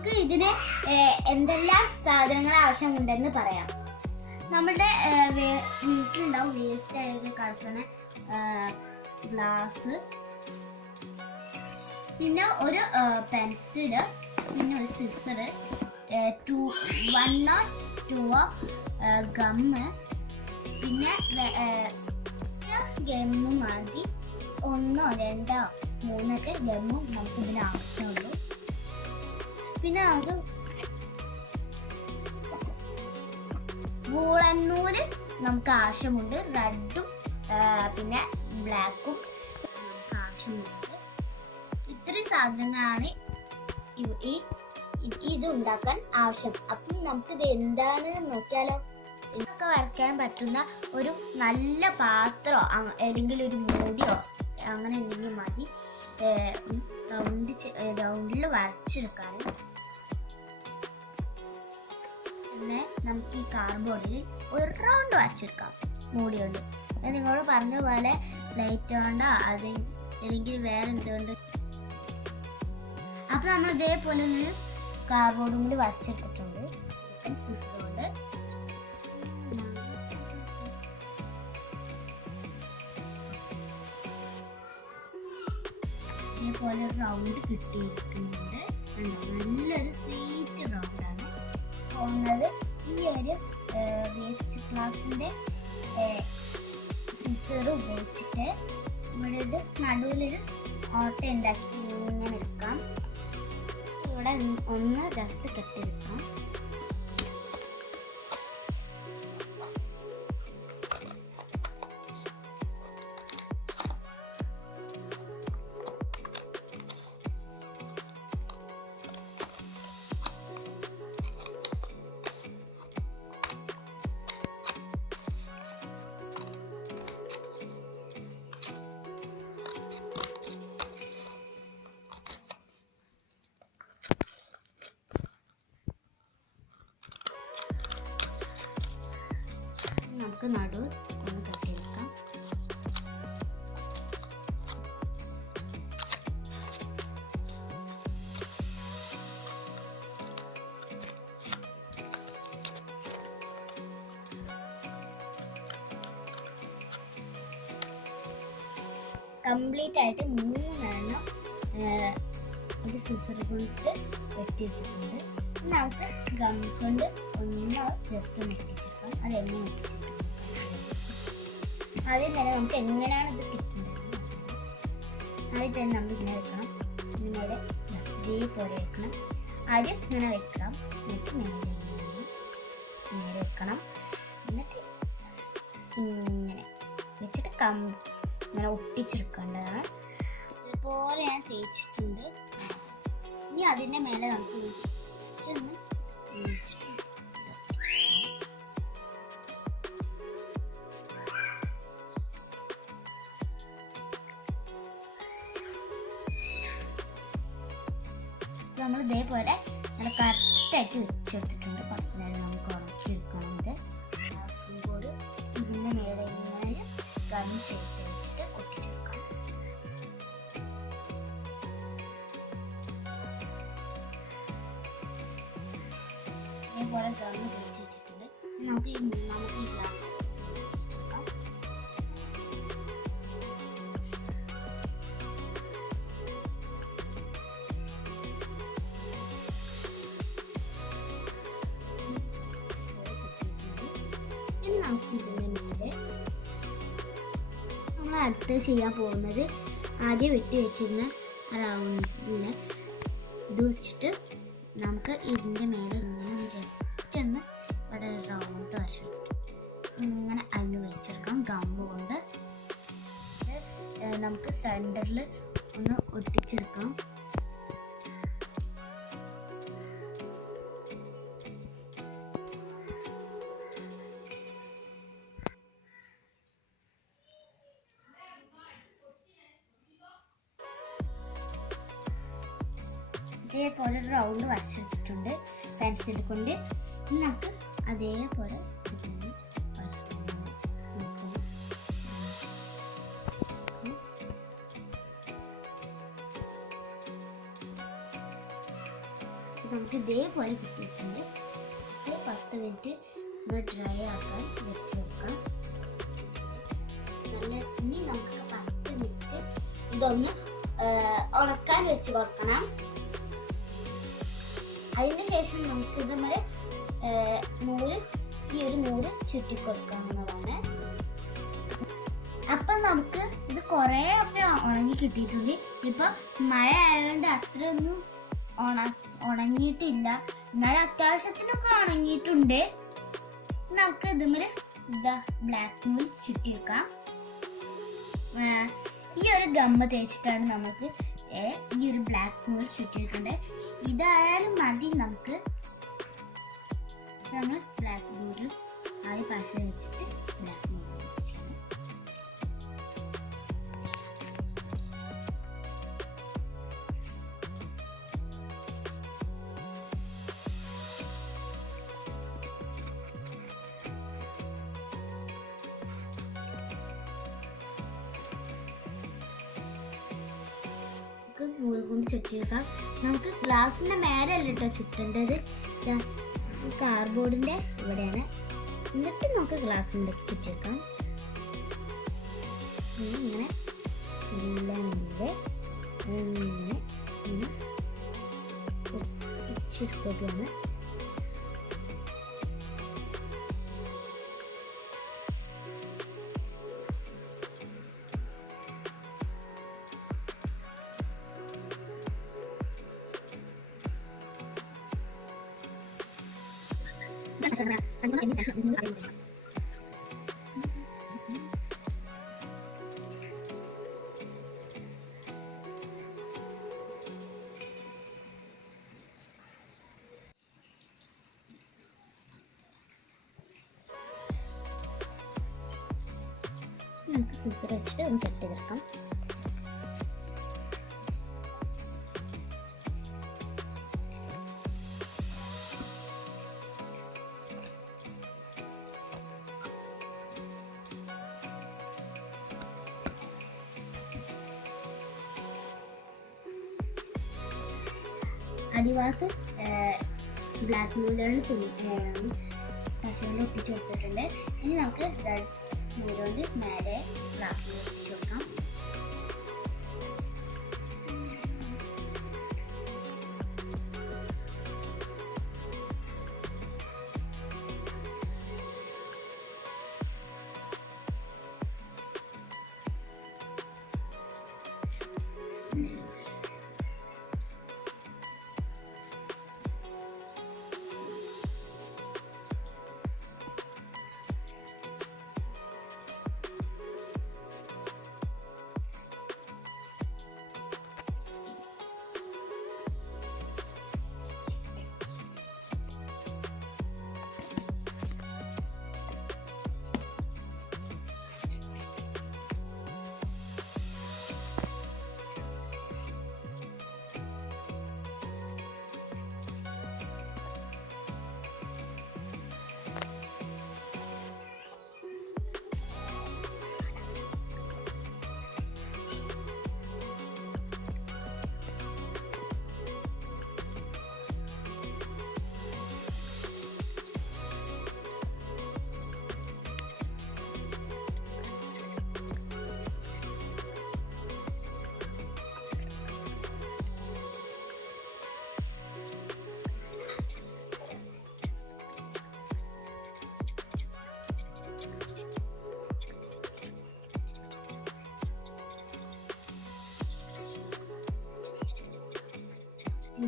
നമുക്ക് ഇതിന് എന്തെല്ലാം സാധനങ്ങൾ ആവശ്യമുണ്ടെന്ന് പറയാം. നമ്മുടെ വീട്ടിലുണ്ടാവും വേസ്റ്റ് ആയിട്ട് കിടക്കുന്ന ഗ്ലാസ്, പിന്നെ ഒരു പെൻസില്, പിന്നെ ഒരു സിസറ്, 1 or 2 ഗമ്മ്, പിന്നെ ഗമ്മ് മതി. 1 or 2 or 3 ഗമ്മും നമുക്ക് ഇതിന് ആവശ്യമുള്ളൂ. പിന്നെ നമുക്ക് വൂളന്നൂര് നമുക്ക് ആവശ്യമുണ്ട്. റെഡും പിന്നെ ബ്ലാക്കും നമുക്ക് ആവശ്യമുണ്ട്. ഇത്രയും സാധനങ്ങളാണ് ഇത് ഉണ്ടാക്കാൻ ആവശ്യം. അപ്പം നമുക്കിത് എന്താണെന്ന് നോക്കിയാലോ. ഇതൊക്കെ വരയ്ക്കാൻ പറ്റുന്ന ഒരു നല്ല പാത്രമോ അല്ലെങ്കിൽ ഒരു മൂടിയോ അങ്ങനെ എന്തെങ്കിലും മതി റൗണ്ടിൽ വരച്ചെടുക്കാൻ. പിന്നെ നമുക്ക് ഈ കാർഡ്ബോർഡിൽ ഒരു റൗണ്ട് വരച്ചെടുക്കാം മൂടി കൊണ്ട്. ഞാൻ നിങ്ങളോട് പറഞ്ഞ പോലെ പ്ലേറ്റ് കൊണ്ടോ അല്ലെങ്കിൽ വേറെ എന്തുകൊണ്ട്. അപ്പം നമ്മൾ ഇതേപോലെ ഒരു കാർഡ്ബോർഡും കൂടി വരച്ചെടുത്തിട്ടുണ്ട്. സിസറുകൊണ്ട് ഇതേപോലെ റൗണ്ട് കിട്ടിയിട്ടുണ്ട്. നല്ലൊരു സ്വീറ്റ് റൗണ്ടാണ് പോകുന്നത്. ഈ ഒരു വേസ്റ്റ് ഗ്ലാസിൻ്റെ സിസർ ഉപയോഗിച്ചിട്ട് ഇവിടെ ഒരു നടുവിലൊരു ഓട്ട ഉണ്ടാക്കി ഇങ്ങനെ എടുക്കാം. ഇവിടെ ഒന്ന് ജസ്റ്റ് കെട്ടിയെടുക്കാം. നമുക്ക് നടു ഒന്ന് കെട്ടിയെടുക്കാം. കംപ്ലീറ്റ് ആയിട്ട് 3 ഒരു സിസർ കൊണ്ട് വെട്ടിയെടുത്തിട്ടുണ്ട്. നമുക്ക് ഗം കൊണ്ട് ഒന്ന് ജസ്റ്റ് ഒന്ന് വെട്ടിച്ചെടുക്കാം. അതെങ്ങനെ വെട്ടിച്ചെടുക്കാം ആദ്യം തന്നെ നമുക്ക് എങ്ങനെയാണ് ഇത് കിട്ടുന്നത്. ആദ്യം തന്നെ നമ്മൾ ഇങ്ങനെ വെക്കണം. ഇങ്ങനെ ഇതേപോലെ വെക്കണം. ആദ്യം ഇങ്ങനെ വെക്കണം, എന്നിട്ട് നേരെ വെക്കണം. എന്നിട്ട് ഇങ്ങനെ വെച്ചിട്ട് ഇങ്ങനെ ഒട്ടിച്ചെടുക്കേണ്ടതാണ്. ഇതുപോലെ ഞാൻ തേച്ചിട്ടുണ്ട്. ഇനി അതിൻ്റെ മേലെ നമുക്ക് ഒന്ന് നമ്മൾ ഇതേപോലെ നല്ല കറക്റ്റായിട്ട് വെച്ചെടുത്തിട്ടുണ്ട്. കുറച്ച് നേരം നമുക്ക് ഉറക്കിയെടുക്കണം. ഇത് ഗ്ലാസും കൂടി ഇതിൻ്റെ മേലെ ഇങ്ങനെ ഗം ചെയ്ത് വെച്ചിട്ട് ഒട്ടിച്ചെടുക്കാം. ഇതേപോലെ ഗം തേച്ച് വെച്ചിട്ടുണ്ട്. നമുക്ക് ഈ ഗ്ലാസ് നമ്മൾ അടുത്ത് ചെയ്യാൻ പോകുന്നത് ആദ്യം വെട്ടി വെച്ചിരുന്ന റൗണ്ടിന് ഇത് വെച്ചിട്ട് നമുക്ക് ഇതിൻ്റെ മേലെ ഇങ്ങനെ ജസ്റ്റ് ഒന്ന് ഇവിടെ റൗണ്ട് വരച്ചെടുത്തിട്ട് ഇങ്ങനെ അതിന് വെച്ചെടുക്കാം. ഗമ്മ് കൊണ്ട് നമുക്ക് സെൻറ്ററിൽ ഒന്ന് ഒട്ടിച്ചെടുക്കാം. ഇതേപോലെ ഒരു റൗണ്ട് വരച്ചെടുത്തിട്ടുണ്ട് പെൻസിൽ കൊണ്ട്. നമുക്ക് അതേപോലെ നമുക്ക് ഇതേപോലെ കിട്ടിയിട്ടുണ്ട്. 10 മിനിറ്റ് നമ്മൾ ഡ്രൈ ആക്കാൻ വെച്ച് വെക്കാം. ഇനി നമുക്ക് 10 മിനിറ്റ് ഇതൊന്ന് ഉണക്കാൻ വെച്ച് കൊടുക്കണം. അതിന് ശേഷം നമുക്ക് ഇതുപോലെ ഈ ഒരു നൂല് ചുറ്റി കൊടുക്കാവുന്നതാണ്. അപ്പം നമുക്ക് ഇത് കുറേ ഒക്കെ ഉണങ്ങി കിട്ടിയിട്ടുണ്ട്. ഇപ്പൊ മഴ ആയതുകൊണ്ട് അത്രയൊന്നും ഉണങ്ങിയിട്ടില്ല, എന്നാലും അത്യാവശ്യത്തിനൊക്കെ ഉണങ്ങിയിട്ടുണ്ട്. നമുക്ക് ഇതുപോലെ ബ്ലാക്ക് നൂൽ ചുറ്റി വെക്കാം. ഈ ഒരു ഗമ്മ തേച്ചിട്ടാണ് നമുക്ക് ഈ ഒരു ബ്ലാക്ക് നൂൽ ചുറ്റിയിട്ടുണ്ട്. ഇതായാലും മതി. നമുക്ക് നമ്മൾ ബ്ലാക്ക് നൂല് ആദ്യം പശ വെച്ചിട്ട് ബ്ലാക്ക് നൂല് നൂൽ കൊണ്ട് ചുറ്റിയെടുക്കാം. നമുക്ക് ഗ്ലാസിന്റെ മേലെ അല്ല കേട്ടോ ചുറ്റേണ്ടത്, കാർഡ്ബോർഡിന്റെ ഇവിടെയാണ്. എന്നിട്ട് നമുക്ക് ഗ്ലാസിൻ്റെ ചുറ്റിയെടുക്കാം. ഇങ്ങനെ ഒട്ടിച്ചെടുക്കുകയാണ്. നമുക്ക് സിസർ വെച്ചിട്ട് ഒന്ന് കട്ട് ചെയ്തെടുക്കാം. അടിഭാഗത്ത് ബ്ലാക്ക് നൂലാണ് പശുവിൻ്റെ ഒട്ടിച്ച് കൊടുത്തിട്ടുണ്ട്. ഇനി നമുക്ക് റെഡ് നൂലുകൊണ്ട് മേലെ ബ്ലാക്ക് നൂൽ ഒട്ടിച്ച് കൊടുക്കാം.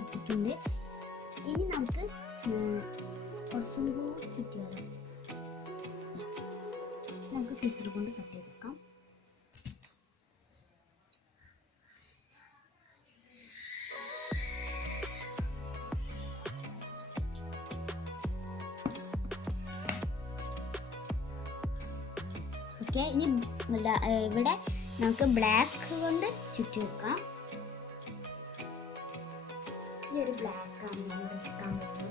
ഇട്ടിട്ടുണ്ട്. ഇനി നമുക്ക് കുറച്ചും കൂടി ചുറ്റിയാലോ. നമുക്ക് സിസർ കൊണ്ട് കട്ട് ചെയ്തെടുക്കാം. ഓക്കെ, ഇനി ഇവിടെ നമുക്ക് ബ്ലാക്ക് കൊണ്ട് ചുറ്റി വെക്കാം. ഈ ഒരു ബ്ലാക്ക് ആണ് നമ്മൾ എടുക്കാൻ പോകുന്നത്.